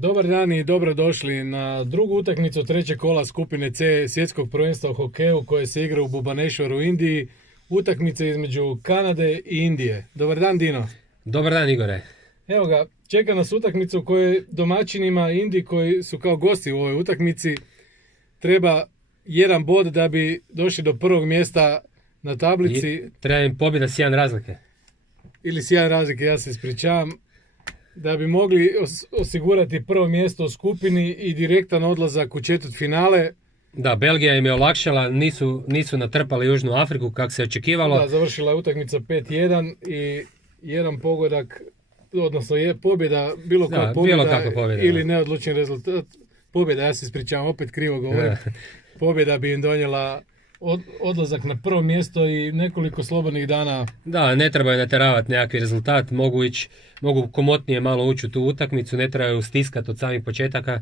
Dobar dan i dobrodošli na drugu utakmicu trećeg kola skupine C svjetskog prvenstva u hokeju koje se igra u Bhubaneswaru u Indiji. Utakmica između Kanade i Indije. Dobar dan, Dino. Dobar dan, Igore. Evo ga, čeka nas utakmica u kojoj domaćinima Indiji koji su kao gosti u ovoj utakmici treba jedan bod da bi došli do prvog mjesta na tablici. I treba im pobjeda s jedan razlike. Ili s jedan razlike, ja se ispričavam. Da bi mogli osigurati prvo mjesto u skupini i direktan odlazak u četvrtfinale. Da, Belgija im je olakšala, nisu natrpali Južnu Afriku kako se očekivalo. Da, završila je utakmica 5-1 i jedan pogodak, odnosno je pobjeda, bilo kakva pobjeda ili neodlučen rezultat. Pobjeda, ja se ispričavam, opet krivo govorim. Pobjeda bi im donijela odlazak na prvo mjesto i nekoliko slobodnih dana. Da, ne trebaju natjeravati nekakvi rezultat, mogu komotnije malo ući u tu utakmicu, ne trebaju stiskati od samih početaka.